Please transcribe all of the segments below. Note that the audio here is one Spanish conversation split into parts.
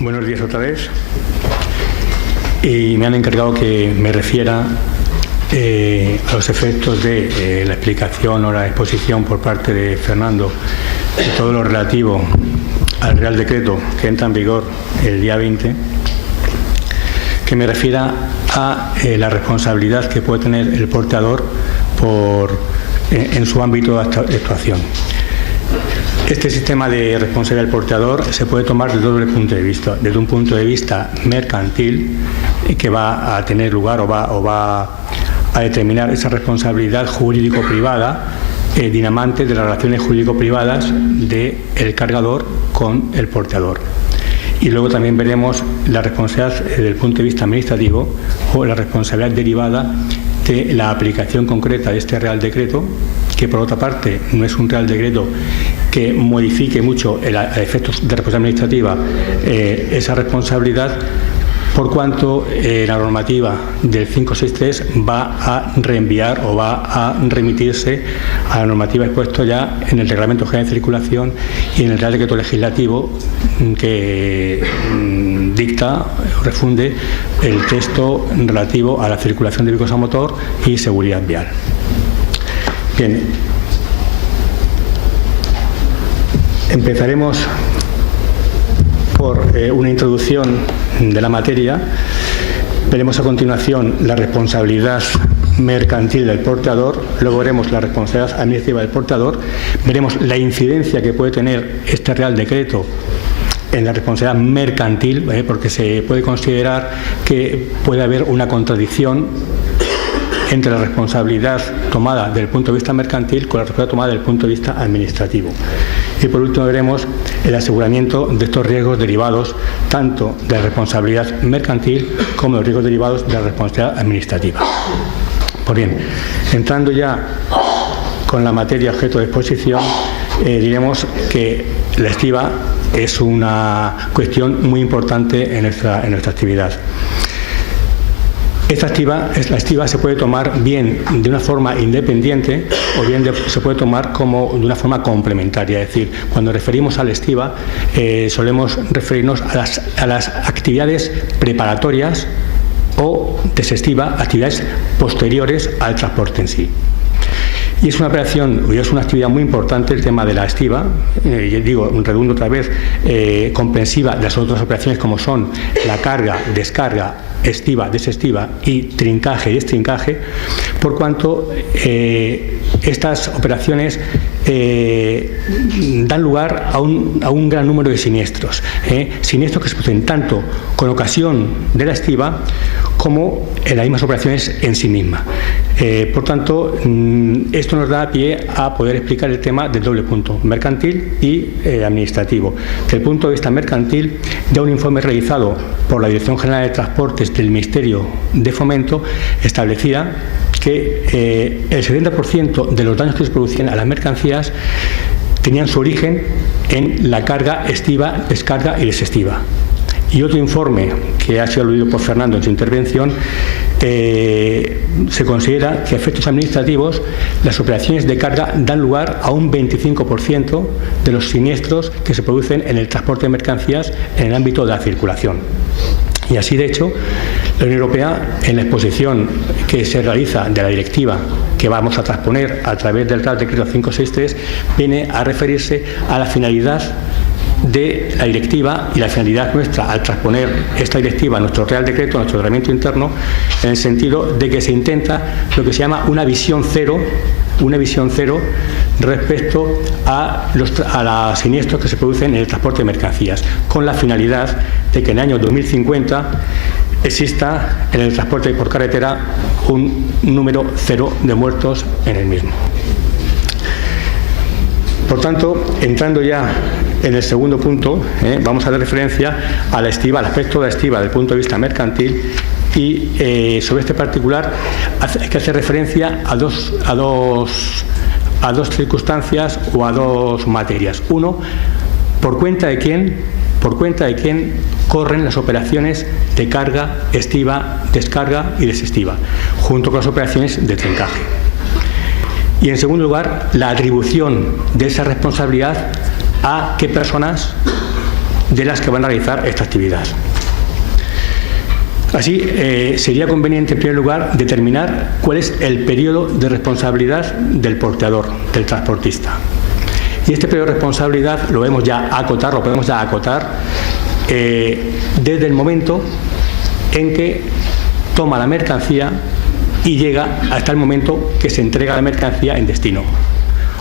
Buenos días otra vez. Y me han encargado que me refiera a los efectos de la explicación o la exposición por parte de Fernando de todo lo relativo al Real Decreto que entra en vigor el día 20, que me refiera a la responsabilidad que puede tener el porteador en su ámbito de actuación. Este sistema de responsabilidad del porteador se puede tomar desde doble punto de vista. Desde un punto de vista mercantil, que va a tener lugar o va a determinar esa responsabilidad jurídico-privada, dinamante de las relaciones jurídico-privadas del cargador con el porteador. Y luego también veremos la responsabilidad desde el punto de vista administrativo o la responsabilidad derivada de la aplicación concreta de este Real Decreto, que por otra parte no es un Real Decreto que modifique mucho a efectos de responsabilidad administrativa esa responsabilidad, por cuanto la normativa del 563 va a reenviar o va a remitirse a la normativa expuesta ya en el Reglamento General de Circulación y en el Real Decreto Legislativo que dicta o refunde el texto relativo a la circulación de vehículos a motor y seguridad vial. Bien, empezaremos por una introducción de la materia. Veremos a continuación la responsabilidad mercantil del porteador, luego veremos la responsabilidad administrativa del porteador, veremos la incidencia que puede tener este Real Decreto en la responsabilidad mercantil, porque se puede considerar que puede haber una contradicción entre la responsabilidad tomada desde el punto de vista mercantil con la responsabilidad tomada desde el punto de vista administrativo. Y por último veremos el aseguramiento de estos riesgos derivados tanto de la responsabilidad mercantil como de los riesgos derivados de la responsabilidad administrativa. Pues bien, entrando ya con la materia objeto de exposición, diremos que la estiba es una cuestión muy importante en nuestra actividad. La estiba se puede tomar bien de una forma independiente o bien se puede tomar como de una forma complementaria. Es decir, cuando referimos a la estiba solemos referirnos a las actividades preparatorias o desestiva, actividades posteriores al transporte en sí. Y es una operación, es una actividad muy importante el tema de la estiba, redundo otra vez, comprensiva de las otras operaciones como son la carga, descarga, estiva, desestiva y trincaje y destrincaje, por cuanto estas operaciones dan lugar a un gran número de siniestros, siniestros que se producen tanto con ocasión de la estiba como en las mismas operaciones en sí mismas. Por tanto, esto nos da pie a poder explicar el tema del doble punto, mercantil y administrativo. Desde el punto de vista mercantil, ya un informe realizado por la Dirección General de Transportes del Ministerio de Fomento establecía que el 70% de los daños que se producían a las mercancías tenían su origen en la carga estiva, descarga y desestiva. Y otro informe que ha sido aludido por Fernando en su intervención, se considera que a efectos administrativos las operaciones de carga dan lugar a un 25% de los siniestros que se producen en el transporte de mercancías en el ámbito de la circulación. Y así, de hecho, la Unión Europea, en la exposición que se realiza de la directiva que vamos a transponer a través del Real Decreto 563, viene a referirse a la finalidad de la directiva y la finalidad nuestra al transponer esta directiva a nuestro Real Decreto, a nuestro reglamento interno, en el sentido de que se intenta lo que se llama una visión cero respecto a los siniestros que se producen en el transporte de mercancías, con la finalidad de que en el año 2050 exista en el transporte por carretera un número cero de muertos en el mismo. Por tanto, entrando ya en el segundo punto, vamos a dar referencia a la estiba, al aspecto de la estiba desde el punto de vista mercantil, y sobre este particular hay que hacer referencia a dos circunstancias o a dos materias. Uno, por cuenta de quién corren las operaciones de carga, estiva, descarga y desestiva, junto con las operaciones de trincaje. Y en segundo lugar, la atribución de esa responsabilidad a qué personas de las que van a realizar esta actividad. Así, sería conveniente, en primer lugar, determinar cuál es el periodo de responsabilidad del porteador, del transportista. Y este periodo de responsabilidad lo podemos ya acotar desde el momento en que toma la mercancía y llega hasta el momento que se entrega la mercancía en destino.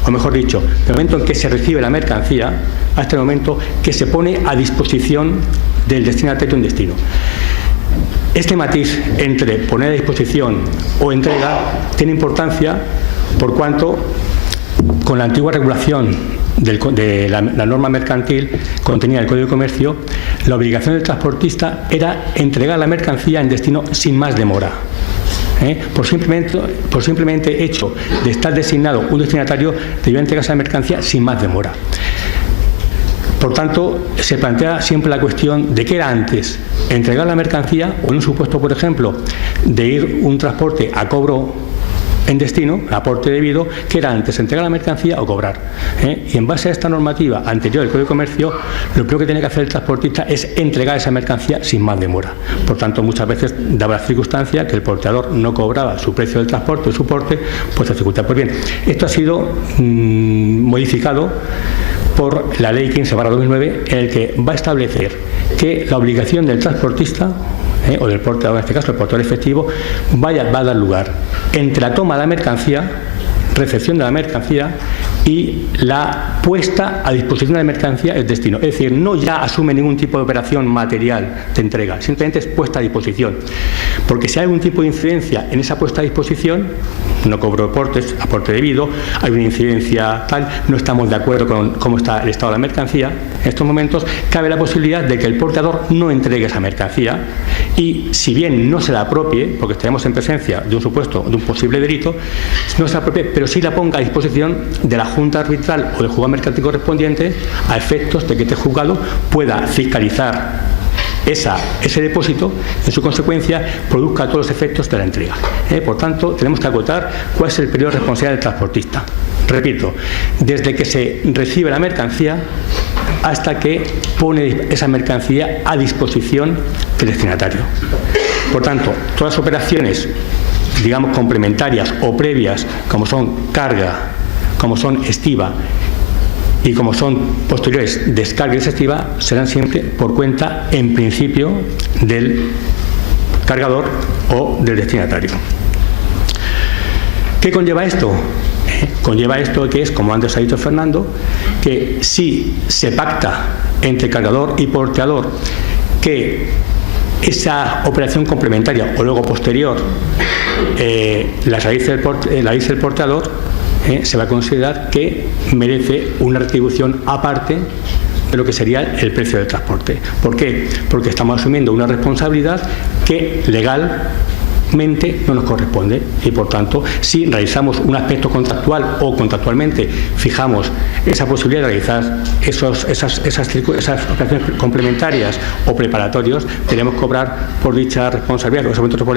O mejor dicho, del momento en que se recibe la mercancía hasta el momento que se pone a disposición del destinatario en destino. Este matiz entre poner a disposición o entrega tiene importancia por cuanto con la antigua regulación de la norma mercantil contenida en el Código de Comercio, la obligación del transportista era entregar la mercancía en destino sin más demora. Por simplemente hecho de estar designado un destinatario, debía entregarse la mercancía sin más demora. Por tanto, se plantea siempre la cuestión de qué era antes, entregar la mercancía o en un supuesto, por ejemplo, de ir un transporte a cobro en destino, aporte debido, que era antes entregar la mercancía o cobrar. Y en base a esta normativa anterior del Código de Comercio, lo primero que tiene que hacer el transportista es entregar esa mercancía sin más demora. Por tanto, muchas veces daba la circunstancia que el porteador no cobraba su precio del transporte o su porte, pues la dificultad. Pues bien, esto ha sido modificado por la Ley 15/2009, en el que va a establecer que la obligación del transportista o del porteador, en este caso el porteador efectivo, va a dar lugar entre la toma de la mercancía, recepción de la mercancía y la puesta a disposición de la mercancía el destino. Es decir, no ya asume ningún tipo de operación material de entrega, simplemente es puesta a disposición. Porque si hay algún tipo de incidencia en esa puesta a disposición, no cobro aportes, aporte debido, hay una incidencia tal, no estamos de acuerdo con cómo está el estado de la mercancía, en estos momentos cabe la posibilidad de que el porteador no entregue esa mercancía y, si bien no se la apropie, porque estaremos en presencia de un supuesto, de un posible delito, no se la apropie, pero sí la ponga a disposición de la Junta Arbitral o del juzgado mercantil correspondiente a efectos de que este juzgado pueda fiscalizar ese depósito, en su consecuencia produzca todos los efectos de la entrega. Por tanto, tenemos que acotar cuál es el periodo de responsabilidad del transportista. Repito, desde que se recibe la mercancía hasta que pone esa mercancía a disposición del destinatario. Por tanto, todas las operaciones, digamos, complementarias o previas, como son carga, como son estiva y como son posteriores descarga y desestiva, serán siempre por cuenta, en principio, del cargador o del destinatario. ¿Qué conlleva esto? Conlleva esto que es, como antes ha dicho Fernando, que si se pacta entre cargador y porteador que esa operación complementaria o luego posterior la realice el porteador, se va a considerar que merece una retribución aparte de lo que sería el precio del transporte. ¿Por qué? Porque estamos asumiendo una responsabilidad que legalmente no nos corresponde y, por tanto, si realizamos un aspecto contractual o contractualmente fijamos esa posibilidad de realizar esas operaciones complementarias o preparatorios, tenemos que cobrar por dicha responsabilidad o ese momento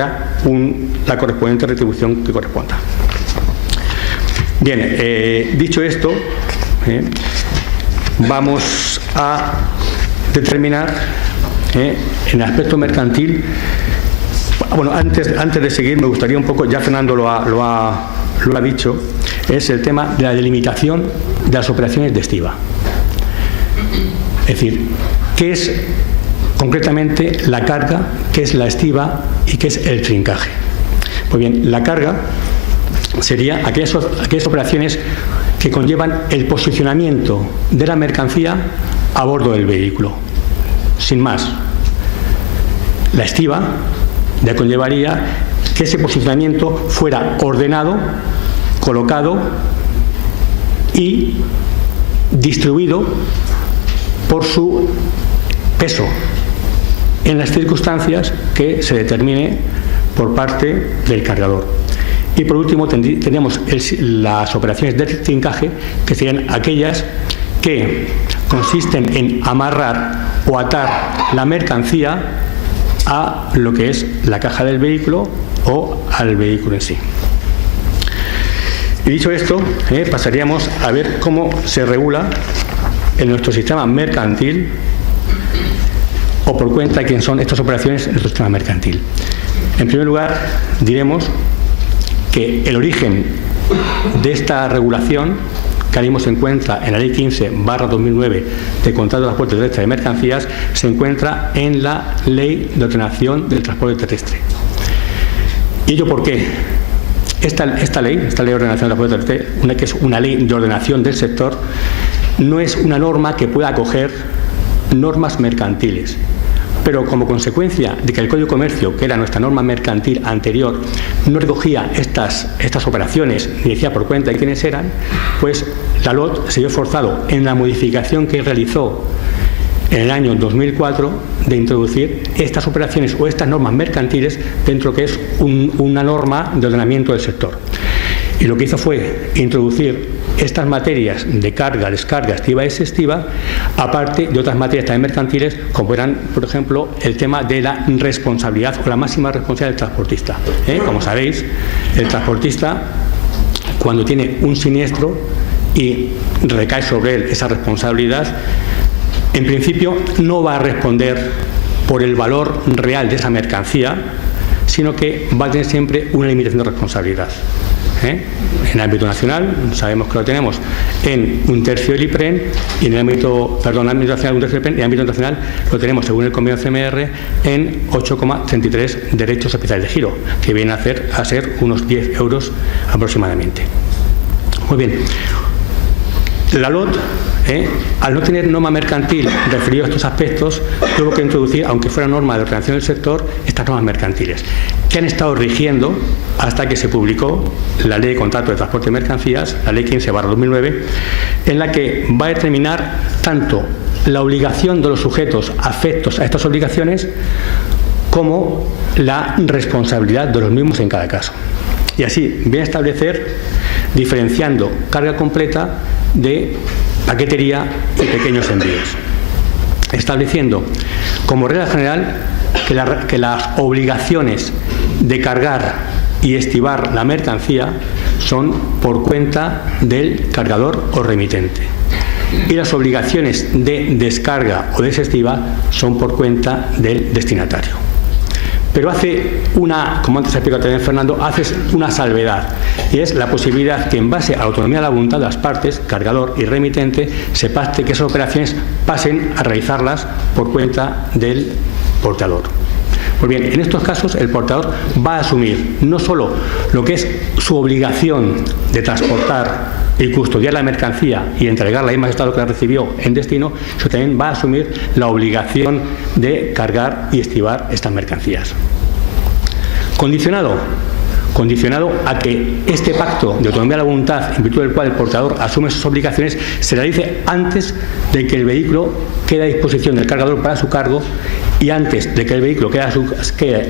la correspondiente retribución que corresponda. Bien, dicho esto, vamos a determinar en el aspecto mercantil. Bueno, antes de seguir me gustaría un poco, ya Fernando lo ha dicho, es el tema de la delimitación de las operaciones de estiva. Es decir, ¿qué es concretamente la carga, qué es la estiva y qué es el trincaje? Pues bien, la carga sería aquellas operaciones que conllevan el posicionamiento de la mercancía a bordo del vehículo, sin más. La estiva ya conllevaría que ese posicionamiento fuera ordenado, colocado y distribuido por su peso en las circunstancias que se determine por parte del cargador. Y por último tendríamos las operaciones de trincaje, que serían aquellas que consisten en amarrar o atar la mercancía a lo que es la caja del vehículo o al vehículo en sí. Y dicho esto, pasaríamos a ver cómo se regula en nuestro sistema mercantil o por cuenta de quién son estas operaciones en nuestro sistema mercantil. En primer lugar, diremos que el origen de esta regulación que ahora mismo se encuentra en la Ley 15/2009 de contrato de transporte terrestre de mercancías, se encuentra en la Ley de Ordenación del Transporte Terrestre. ¿Y ello por qué? Esta ley de ordenación del transporte terrestre, que es una ley de ordenación del sector, no es una norma que pueda acoger normas mercantiles. Pero como consecuencia de que el Código de Comercio, que era nuestra norma mercantil anterior, no recogía estas operaciones ni decía por cuenta de quiénes eran, pues la LOT se vio forzado en la modificación que realizó en el año 2004 de introducir estas operaciones o estas normas mercantiles dentro de lo que es una norma de ordenamiento del sector. Y lo que hizo fue introducir estas materias de carga, descarga, estiva y desestiva, aparte de otras materias también mercantiles, como eran, por ejemplo, el tema de la responsabilidad o la máxima responsabilidad del transportista. Como sabéis, el transportista, cuando tiene un siniestro y recae sobre él esa responsabilidad, en principio no va a responder por el valor real de esa mercancía, sino que va a tener siempre una limitación de responsabilidad. En el ámbito nacional sabemos que lo tenemos en 1/3 del IPREN y en el ámbito nacional 1/3 del IPREN, y en el ámbito internacional lo tenemos, según el convenio CMR, en 8,33 derechos especiales de giro, que vienen a ser unos 10 euros aproximadamente. Muy bien. La LOT, al no tener norma mercantil referido a estos aspectos, tuvo que introducir, aunque fuera norma de ordenación del sector, estas normas mercantiles, que han estado rigiendo hasta que se publicó la Ley de Contrato de Transporte de Mercancías, la Ley 15/2009, en la que va a determinar tanto la obligación de los sujetos afectos a estas obligaciones como la responsabilidad de los mismos en cada caso. Y así viene a establecer, diferenciando carga completa de paquetería y pequeños envíos, estableciendo como regla general que las obligaciones de cargar y estibar la mercancía son por cuenta del cargador o remitente, y las obligaciones de descarga o desestiva son por cuenta del destinatario. Pero hace como antes ha explicado también Fernando, hace una salvedad, y es la posibilidad que en base a la autonomía de la voluntad de las partes, cargador y remitente, se pacte que esas operaciones pasen a realizarlas por cuenta del portador. Pues bien, en estos casos el portador va a asumir no solo lo que es su obligación de transportar y custodiar la mercancía y entregarla en el mismo estado que la recibió en destino, sino también va a asumir la obligación de cargar y estibar estas mercancías. Condicionado a que este pacto de autonomía de la voluntad, en virtud del cual el portador asume sus obligaciones, se realice antes de que el vehículo quede a disposición del cargador para su cargo y antes de que el vehículo quede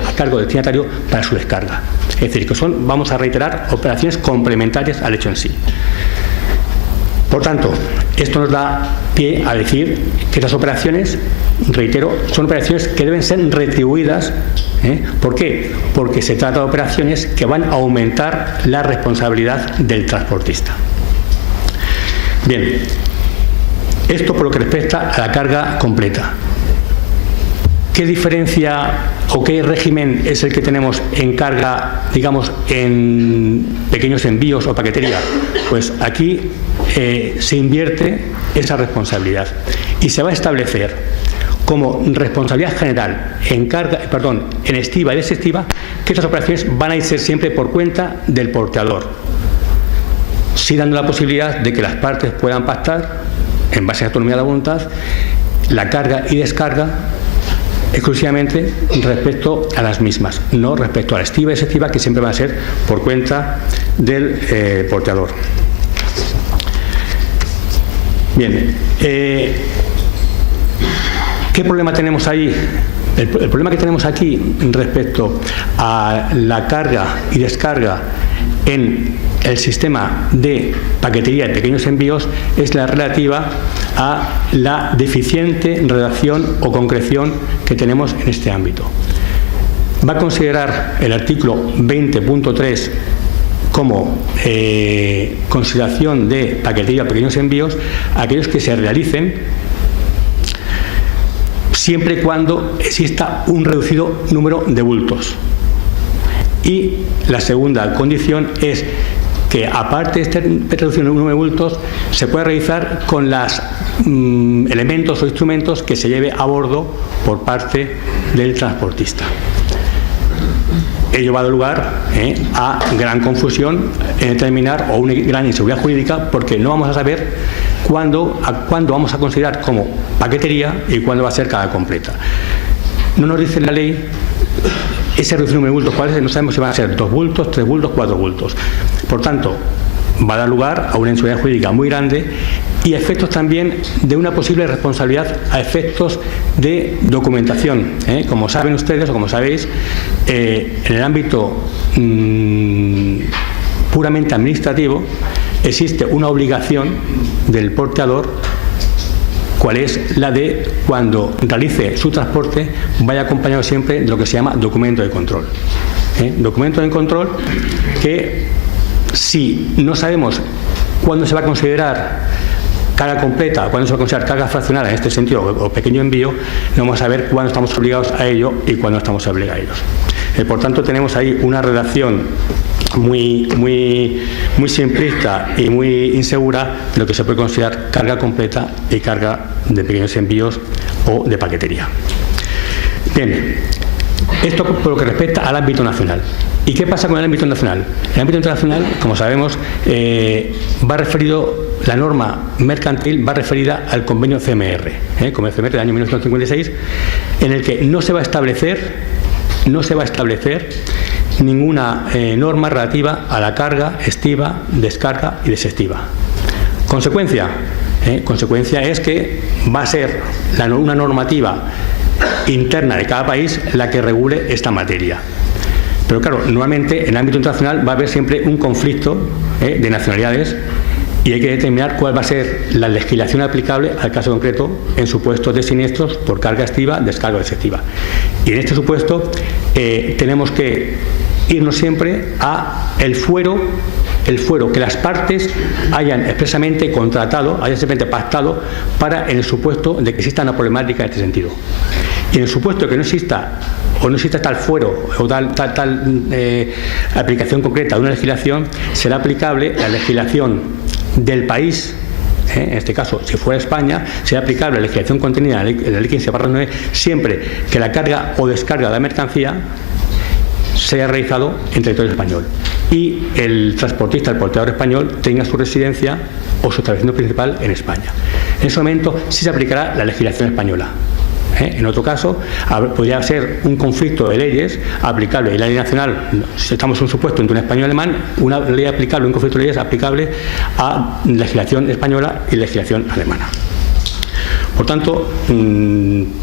a cargo del destinatario para su descarga. Es decir, que son, vamos a reiterar, operaciones complementarias al hecho en sí. Por tanto, esto nos da pie a decir que estas operaciones, reitero, son operaciones que deben ser retribuidas. ¿Por qué? Porque se trata de operaciones que van a aumentar la responsabilidad del transportista. Bien, esto por lo que respecta a la carga completa. ¿Qué diferencia o qué régimen es el que tenemos en carga, digamos, en pequeños envíos o paquetería? Pues aquí se invierte esa responsabilidad y se va a establecer como responsabilidad general en estiva y desestiva que estas operaciones van a ir siempre por cuenta del portador, sí dando la posibilidad de que las partes puedan pactar, en base a la autonomía de la voluntad, la carga y descarga exclusivamente respecto a las mismas, no respecto a la estiva y desestiva, que siempre va a ser por cuenta del portador. Bien, ¿qué problema tenemos ahí? El problema que tenemos aquí respecto a la carga y descarga en el sistema de paquetería de pequeños envíos es la relativa a la deficiente redacción o concreción que tenemos en este ámbito. Va a considerar el artículo 20.3 como consideración de paquetería de pequeños envíos aquellos que se realicen siempre y cuando exista un reducido número de bultos. Y la segunda condición es que, aparte de este reducido número de bultos, se puede realizar con los elementos o instrumentos que se lleve a bordo por parte del transportista. Ello va a dar lugar a gran confusión en determinar, o una gran inseguridad jurídica, porque no vamos a saber cuándo vamos a considerar como paquetería y cuándo va a ser carga completa. No nos dice la ley ese reducido número de bultos cuáles, no sabemos si van a ser 2 bultos, 3 bultos, 4 bultos. Por tanto, va a dar lugar a una inseguridad jurídica muy grande y a efectos también de una posible responsabilidad a efectos de documentación. Como saben ustedes, o como sabéis, en el ámbito puramente administrativo existe una obligación del porteador, cuál es la de, cuando realice su transporte, vaya acompañado siempre de lo que se llama documento de control. Documento de control que, si no sabemos cuándo se va a considerar carga completa, cuándo se va a considerar carga fraccionada en este sentido, o pequeño envío, no vamos a ver cuándo estamos obligados a ello y cuándo estamos obligados a ellos. Por tanto, tenemos ahí una redacción muy simplista y muy insegura de lo que se puede considerar carga completa y carga de pequeños envíos o de paquetería. Bien, esto por lo que respecta al ámbito nacional. ¿Y qué pasa con el ámbito nacional? El ámbito internacional, como sabemos, va referido, la norma mercantil va referida al convenio CMR, convenio CMR del año 1956, en el que no se va a establecer ninguna norma relativa a la carga estiva, descarga y desestiva. Consecuencia es que va a ser una normativa interna de cada país la que regule esta materia. Pero claro, normalmente en el ámbito internacional va a haber siempre un conflicto de nacionalidades y hay que determinar cuál va a ser la legislación aplicable al caso concreto en supuestos de siniestros por carga estiva, descarga o desestiva. Y en este supuesto tenemos que irnos siempre a el fuero que las partes hayan expresamente contratado, hayan expresamente pactado, para en el supuesto de que exista una problemática en este sentido. Y en el supuesto que no exista tal fuero o tal aplicación concreta de una legislación, será aplicable la legislación del país. En este caso, si fuera España, será aplicable la legislación contenida en la ley 15/9, siempre que la carga o descarga de la mercancía sea realizado en territorio español y el transportista, el porteador español, tenga su residencia o su establecimiento principal en España. En ese momento sí se aplicará la legislación española. En otro caso, podría ser un conflicto de leyes aplicable, y la ley nacional, si estamos en un supuesto entre un español y alemán, una ley aplicable, un conflicto de leyes aplicable a legislación española y legislación alemana. Por tanto,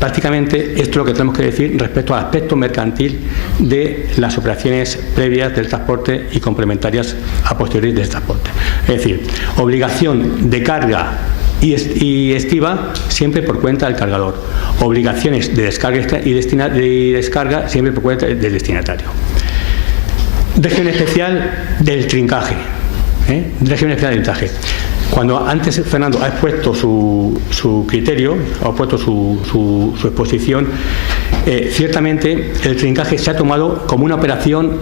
prácticamente esto es lo que tenemos que decir respecto al aspecto mercantil de las operaciones previas del transporte y complementarias a posteriori del transporte. Es decir, obligación de carga y estiva siempre por cuenta del cargador. Obligaciones de descarga y descarga siempre por cuenta del destinatario. Régimen especial del trincaje. Régimen especial del trincaje. Cuando antes Fernando ha expuesto su criterio, ha expuesto su exposición, ciertamente el trincaje se ha tomado como una operación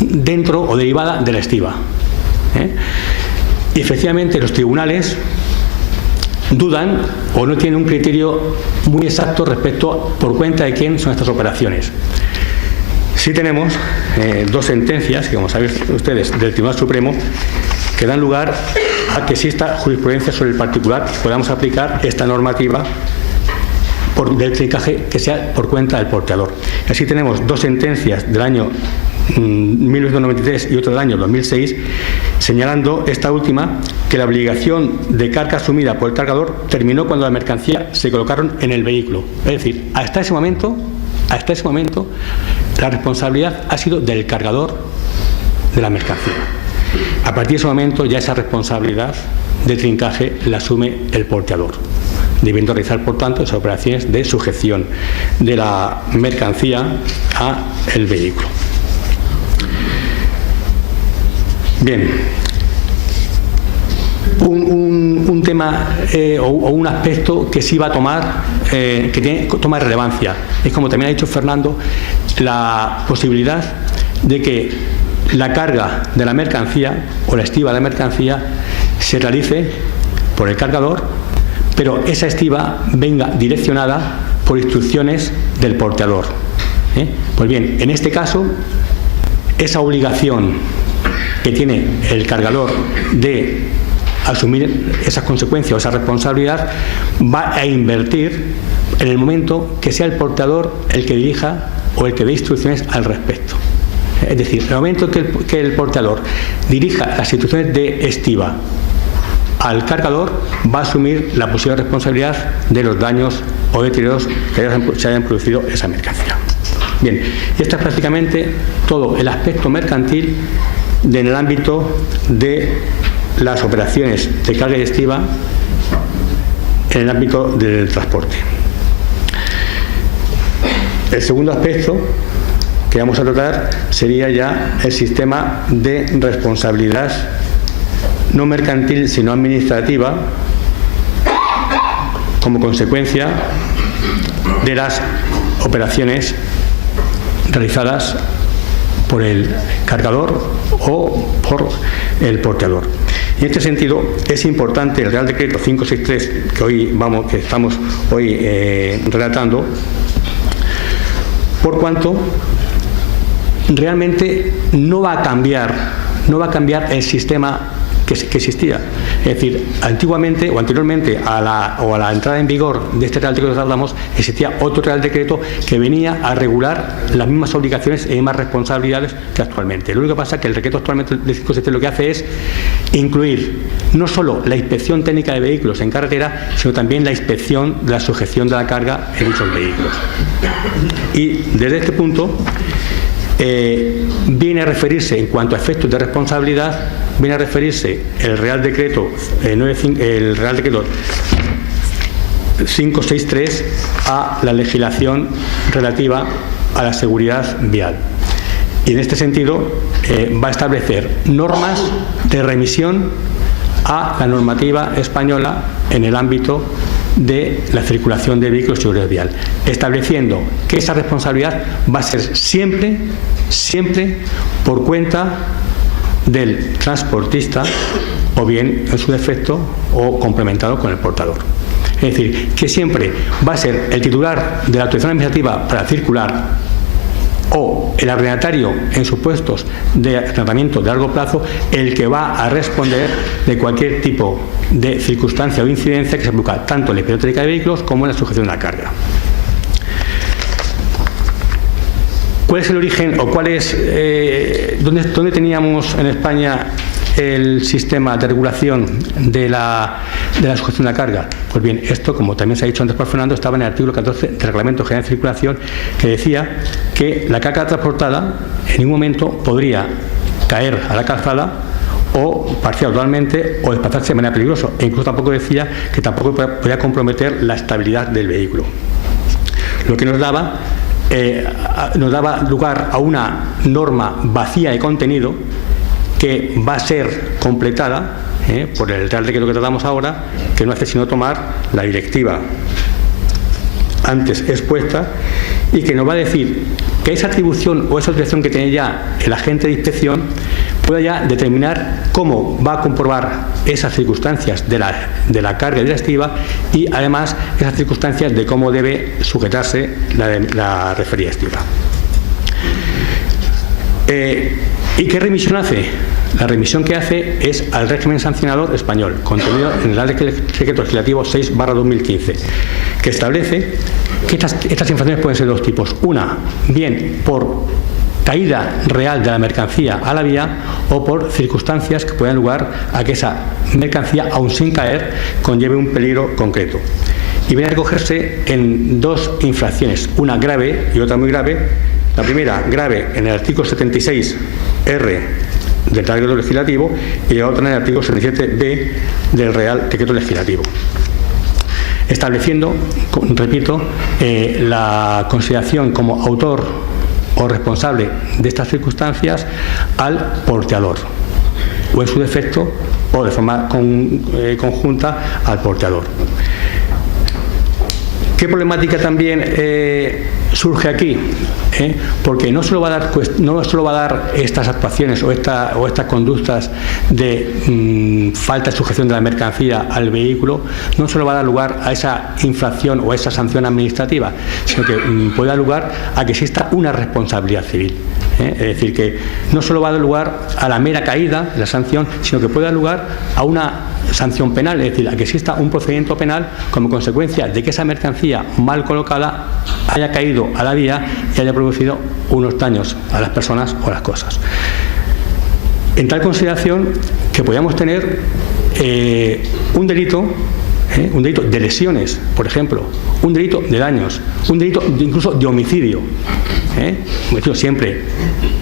dentro o derivada de la estiva. Y efectivamente los tribunales dudan o no tienen un criterio muy exacto respecto por cuenta de quién son estas operaciones. Sí tenemos dos sentencias, que como saben ustedes, del Tribunal Supremo, que dan lugar a que exista jurisprudencia sobre el particular y podamos aplicar esta normativa del trincaje que sea por cuenta del porteador. Así tenemos dos sentencias del año 1993 y otra del año 2006, señalando esta última que la obligación de carga asumida por el cargador terminó cuando la mercancía se colocaron en el vehículo. Es decir, hasta ese momento la responsabilidad ha sido del cargador de la mercancía. A partir de ese momento ya esa responsabilidad de trincaje la asume el porteador, debiendo realizar por tanto esas operaciones de sujeción de la mercancía a el vehículo. Bien, un un tema o un aspecto que sí va a tomar, toma relevancia. Es, como también ha dicho Fernando, la posibilidad de que la carga de la mercancía o la estiba de la mercancía se realice por el cargador, pero esa estiba venga direccionada por instrucciones del porteador. Pues bien, en este caso, esa obligación que tiene el cargador de asumir esas consecuencias o esa responsabilidad va a invertir en el momento que sea el porteador el que dirija o el que dé instrucciones al respecto. Es decir, en el momento que el porteador dirija las instrucciones de estiba al cargador, va a asumir la posible responsabilidad de los daños o deterioros que se hayan producido esa mercancía. Bien, y esto es prácticamente todo el aspecto mercantil en el ámbito de las operaciones de carga y estiba en el ámbito del transporte. El segundo aspecto que vamos a tratar sería ya el sistema de responsabilidad no mercantil sino administrativa como consecuencia de las operaciones realizadas por el cargador o por el porteador. Y en este sentido es importante el Real Decreto 563 que estamos hoy relatando, por cuanto realmente no va a cambiar el sistema que existía. Es decir, antiguamente o anteriormente a la entrada en vigor de este Real Decreto que hablamos, existía otro Real Decreto que venía a regular las mismas obligaciones y mismas responsabilidades que actualmente. Lo único que pasa es que el decreto actualmente de 563 lo que hace es incluir no solo la inspección técnica de vehículos en carretera, sino también la inspección de la sujeción de la carga en dichos vehículos. Y desde este punto viene a referirse, en cuanto a efectos de responsabilidad, viene a referirse el Real Decreto 563 a la legislación relativa a la seguridad vial. Y en este sentido va a establecer normas de remisión a la normativa española en el ámbito de la circulación de vehículos y seguridad vial, estableciendo que esa responsabilidad va a ser siempre por cuenta del transportista o bien en su defecto o complementado con el portador. Es decir, que siempre va a ser el titular de la autorización administrativa para circular o el arrendatario en supuestos de tratamiento de largo plazo el que va a responder de cualquier tipo de circunstancia o incidencia que se produzca tanto en la inspección técnica de vehículos como en la sujeción de la carga. ¿Cuál es el origen o cuál es dónde teníamos en España el sistema de regulación de la sujeción de la carga? Pues bien, esto, como también se ha dicho antes por Fernando, estaba en el artículo 14 del Reglamento General de Circulación, que decía que la carga transportada en ningún momento podría caer a la calzada o parcial totalmente o desplazarse de manera peligrosa, e incluso tampoco decía que tampoco podía comprometer la estabilidad del vehículo, lo que nos daba lugar a una norma vacía de contenido que va a ser completada por el Real Decreto que tratamos ahora, que no hace sino tomar la directiva antes expuesta y que nos va a decir que esa atribución o esa autorización que tiene ya el agente de inspección pueda ya determinar cómo va a comprobar esas circunstancias de la carga y de la estiba, y además esas circunstancias de cómo debe sujetarse la referida estiba. ¿Y qué remisión hace? La remisión que hace es al régimen sancionador español, contenido en el Real Decreto Legislativo 6/2015, que establece que estas infracciones pueden ser de dos tipos. Una, bien por caída real de la mercancía a la vía, o por circunstancias que puedan lugar a que esa mercancía, aun sin caer, conlleve un peligro concreto. Y viene a recogerse en dos infracciones, una grave y otra muy grave. La primera, grave, en el artículo 76R del Real Decreto Legislativo, y la otra en el artículo 77B del Real Decreto Legislativo, estableciendo, repito, la consideración como autor o responsable de estas circunstancias al porteador. o en su defecto o de forma conjunta al porteador. ¿Qué problemática también surge aquí? Porque no solo va a dar estas actuaciones o estas conductas de falta de sujeción de la mercancía al vehículo, no solo va a dar lugar a esa infracción o a esa sanción administrativa, sino que puede dar lugar a que exista una responsabilidad civil. Es decir, que no solo va a dar lugar a la mera caída de la sanción, sino que puede dar lugar a una sanción penal, es decir, a que exista un procedimiento penal como consecuencia de que esa mercancía mal colocada haya caído a la vía y haya producido unos daños a las personas o a las cosas. En tal consideración que podríamos tener un delito de lesiones, por ejemplo, un delito de daños, un delito incluso de homicidio, homicidio siempre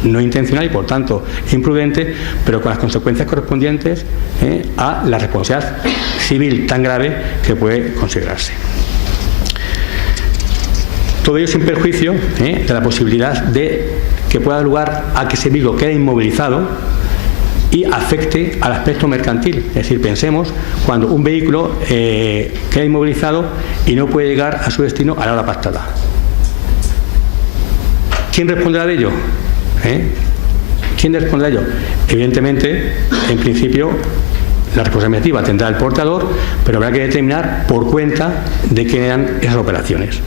no intencional y por tanto imprudente, pero con las consecuencias correspondientes a la responsabilidad civil tan grave que puede considerarse. Todo ello sin perjuicio de la posibilidad de que pueda dar lugar a que ese vehículo quede inmovilizado y afecte al aspecto mercantil. Es decir, pensemos cuando un vehículo queda inmovilizado y no puede llegar a su destino a la hora pactada. ¿Quién responderá de ello? ¿Quién responderá de ello? Evidentemente, en principio, la responsabilidad tendrá el portador, pero habrá que determinar por cuenta de quién eran esas operaciones.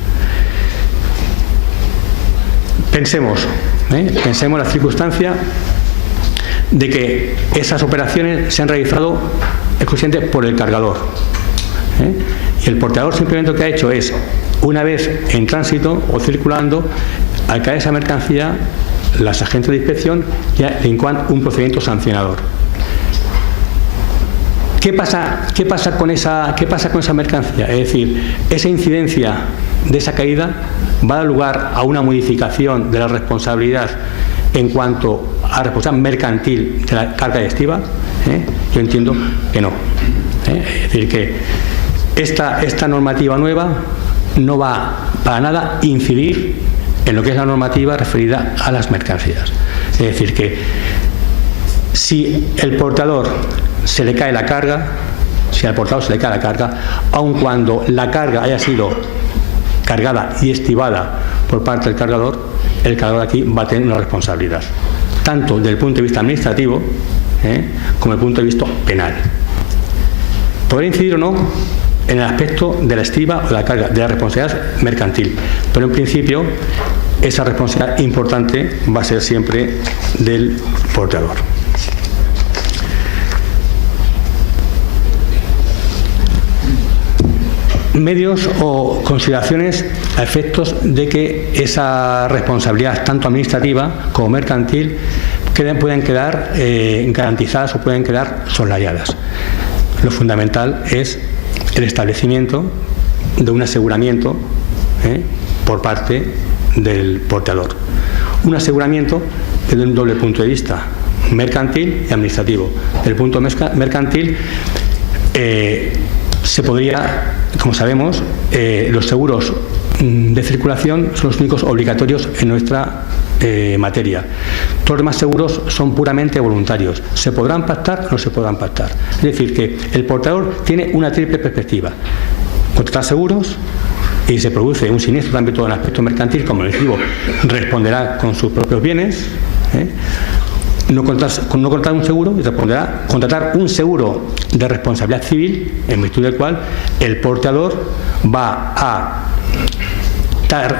Pensemos la circunstancia de que esas operaciones se han realizado exclusivamente por el cargador. Y el portador simplemente lo que ha hecho es, una vez en tránsito o circulando, al caer esa mercancía, las agentes de inspección ya incoan un procedimiento sancionador. ¿Qué pasa con esa mercancía? Es decir, esa incidencia de esa caída va a dar lugar a una modificación de la responsabilidad en cuanto a responsabilidad mercantil de la carga adhesiva. Yo entiendo que no. Es decir, que esta normativa nueva no va para nada a incidir en lo que es la normativa referida a las mercancías. Es decir, que si el portador se le cae la carga, aun cuando la carga haya sido cargada y estibada por parte del cargador, el cargador aquí va a tener una responsabilidad, tanto desde el punto de vista administrativo como desde el punto de vista penal. Podrá incidir o no en el aspecto de la estiba o de la carga, de la responsabilidad mercantil, pero en principio esa responsabilidad importante va a ser siempre del portador. Medios o consideraciones a efectos de que esa responsabilidad, tanto administrativa como mercantil, pueden quedar garantizadas o pueden quedar soslayadas. Lo fundamental es el establecimiento de un aseguramiento por parte del portador. Un aseguramiento desde un doble punto de vista, mercantil y administrativo. Desde el punto mercantil se podría, como sabemos, los seguros de circulación son los únicos obligatorios en nuestra materia. Todos los demás seguros son puramente voluntarios. ¿Se podrán pactar o no se podrán pactar? Es decir, que el portador tiene una triple perspectiva: contratar seguros, y se produce un siniestro de ámbito del aspecto mercantil, como el objetivo responderá con sus propios bienes. No contratar un seguro y responderá contratar un seguro de responsabilidad civil, en virtud del cual el portador va a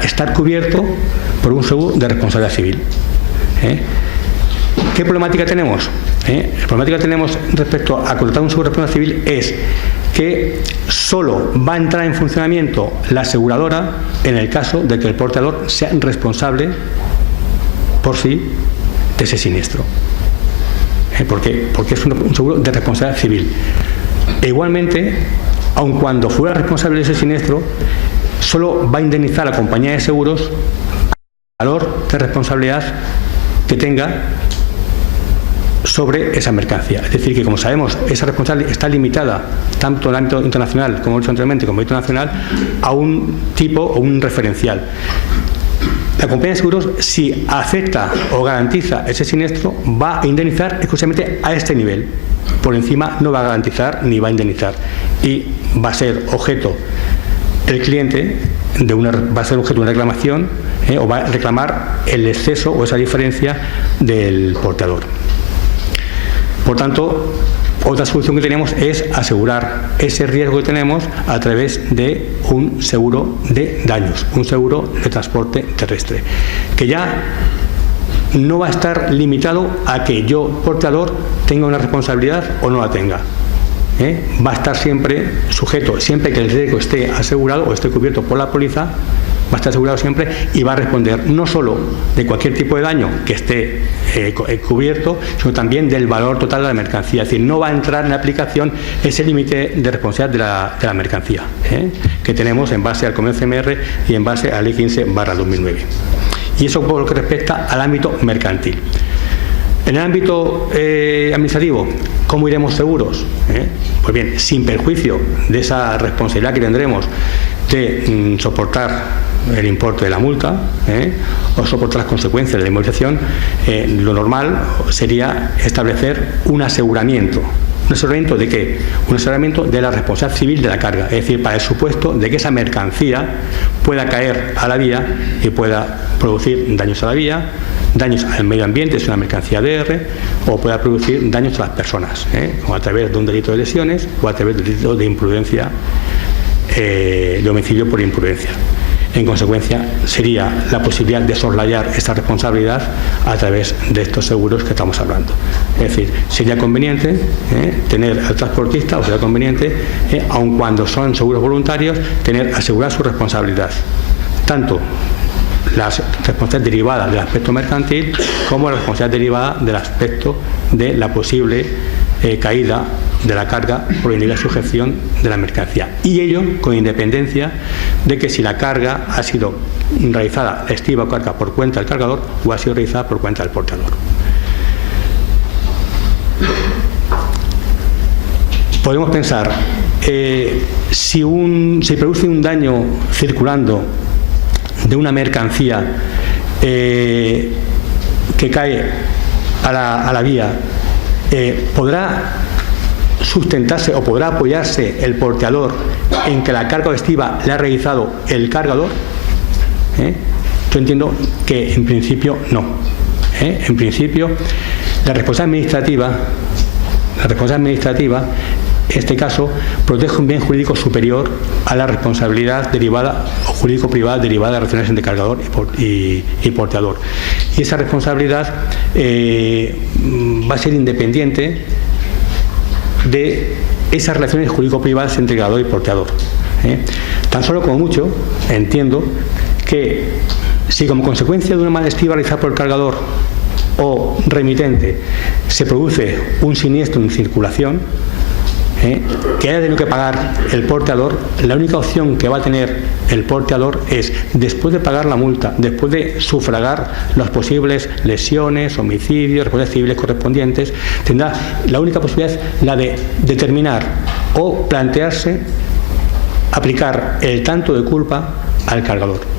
estar cubierto por un seguro de responsabilidad civil. ¿Qué problemática tenemos? La problemática que tenemos respecto a contratar un seguro de responsabilidad civil es que solo va a entrar en funcionamiento la aseguradora en el caso de que el portador sea responsable por sí de ese siniestro. Porque es un seguro de responsabilidad civil. E igualmente, aun cuando fuera responsable de ese siniestro, solo va a indemnizar a la compañía de seguros el valor de responsabilidad que tenga sobre esa mercancía. Es decir, que como sabemos, esa responsabilidad está limitada tanto en el ámbito internacional, como he dicho anteriormente, como en el ámbito nacional, a un tipo o un referencial. La compañía de seguros, si acepta o garantiza ese siniestro, va a indemnizar exclusivamente a este nivel. Por encima no va a garantizar ni va a indemnizar. Y va a ser objeto el cliente va a ser objeto de una reclamación o va a reclamar el exceso o esa diferencia del porteador. Por tanto, otra solución que tenemos es asegurar ese riesgo que tenemos a través de un seguro de daños, un seguro de transporte terrestre, que ya no va a estar limitado a que yo, porteador, tenga una responsabilidad o no la tenga. Va a estar siempre sujeto, siempre que el riesgo esté asegurado o esté cubierto por la póliza, va a estar asegurado siempre y va a responder no solo de cualquier tipo de daño que esté cubierto, sino también del valor total de la mercancía. Es decir, no va a entrar en aplicación ese límite de responsabilidad de la mercancía que tenemos en base al convenio CMR y en base a la Ley 15/2009. Y eso por lo que respecta al ámbito mercantil. En el ámbito administrativo, ¿cómo iremos seguros? Pues bien, sin perjuicio de esa responsabilidad que tendremos de soportar el importe de la multa o soportar las consecuencias de la inmovilización, lo normal sería establecer un aseguramiento. ¿Un aseguramiento de qué? Un aseguramiento de la responsabilidad civil de la carga, es decir, para el supuesto de que esa mercancía pueda caer a la vía y pueda producir daños a la vía, daños al medio ambiente, es una mercancía DR, o pueda producir daños a las personas, o a través de un delito de lesiones o a través del delito de imprudencia, de homicidio por imprudencia. En consecuencia, sería la posibilidad de soslayar esta responsabilidad a través de estos seguros que estamos hablando. Es decir, sería conveniente tener al transportista, o sería conveniente, aun cuando son seguros voluntarios, asegurar su responsabilidad, tanto la responsabilidad derivada del aspecto mercantil como la responsabilidad derivada del aspecto de la posible caída de la carga por indebida sujeción de la mercancía, y ello con independencia de que si la carga ha sido realizada, la estiva o carga por cuenta del cargador o ha sido realizada por cuenta del portador. Podemos pensar, si produce un daño circulando de una mercancía que cae a la vía, ¿podrá sustentarse o podrá apoyarse el porteador en que la carga estiva la ha realizado el cargador? Yo entiendo que en principio no. En principio, la responsabilidad administrativa, en este caso, protege un bien jurídico superior a la responsabilidad derivada o jurídico-privada derivada de relaciones entre cargador y porteador. Y esa responsabilidad va a ser independiente de esas relaciones jurídico-privadas entre cargador y porteador. Tan solo como mucho entiendo que si como consecuencia de una mala estiva realizada por el cargador o remitente se produce un siniestro en circulación, que haya tenido que pagar el porteador, la única opción que va a tener el porteador es, después de pagar la multa, después de sufragar las posibles lesiones, homicidios, responsabilidades civiles correspondientes, tendrá la única posibilidad la de determinar o plantearse aplicar el tanto de culpa al cargador.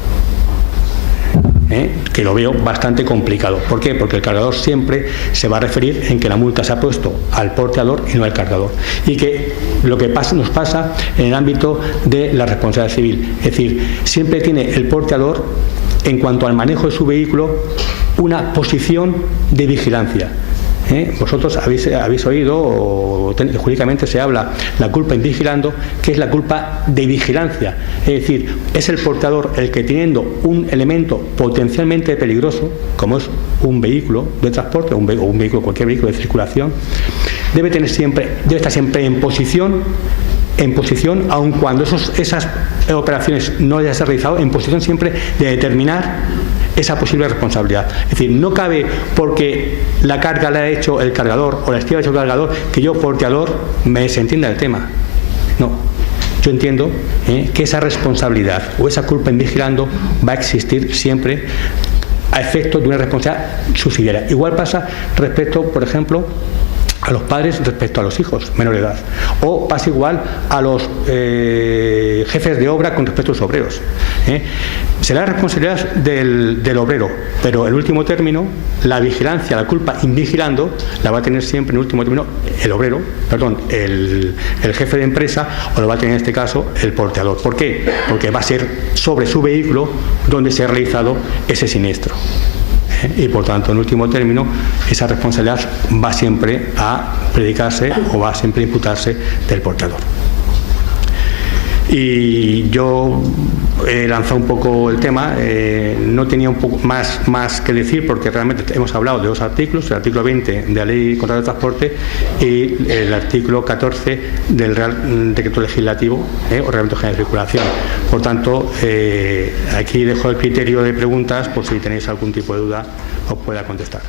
Que lo veo bastante complicado. ¿Por qué? Porque el cargador siempre se va a referir en que la multa se ha puesto al porteador y no al cargador. Y que lo que nos pasa en el ámbito de la responsabilidad civil. Es decir, siempre tiene el porteador, en cuanto al manejo de su vehículo, una posición de vigilancia. Vosotros habéis oído, o jurídicamente se habla, la culpa invigilando, que es la culpa de vigilancia. Es decir, es el portador el que, teniendo un elemento potencialmente peligroso, como es un vehículo de transporte o un vehículo, cualquier vehículo de circulación, debe estar siempre en posición, aun cuando esas operaciones no hayan sido realizadas, en posición siempre de determinar esa posible responsabilidad. Es decir, no cabe porque la carga la ha hecho el cargador o la estiva la ha hecho el cargador que yo, porteador, me desentienda del tema. No. Yo entiendo que esa responsabilidad o esa culpa en vigilando va a existir siempre a efecto de una responsabilidad subsidiaria. Igual pasa respecto, por ejemplo, a los padres respecto a los hijos menor de edad, o pasa igual a los jefes de obra con respecto a los obreros. será responsabilidad del obrero, pero en último término, la vigilancia, la culpa invigilando, la va a tener siempre en último término el obrero, perdón, el jefe de empresa, o lo va a tener en este caso el porteador. ¿Por qué? Porque va a ser sobre su vehículo donde se ha realizado ese siniestro. Y por tanto, en último término, esa responsabilidad va siempre a predicarse o va siempre a imputarse del porteador. Y yo he lanzado un poco el tema, no tenía un poco más que decir, porque realmente hemos hablado de dos artículos, el artículo 20 de la Ley de Contratos de Transporte y el artículo 14 del Real Decreto Legislativo o Reglamento General de Circulación. Por tanto, aquí dejo el criterio de preguntas por si tenéis algún tipo de duda os pueda contestar.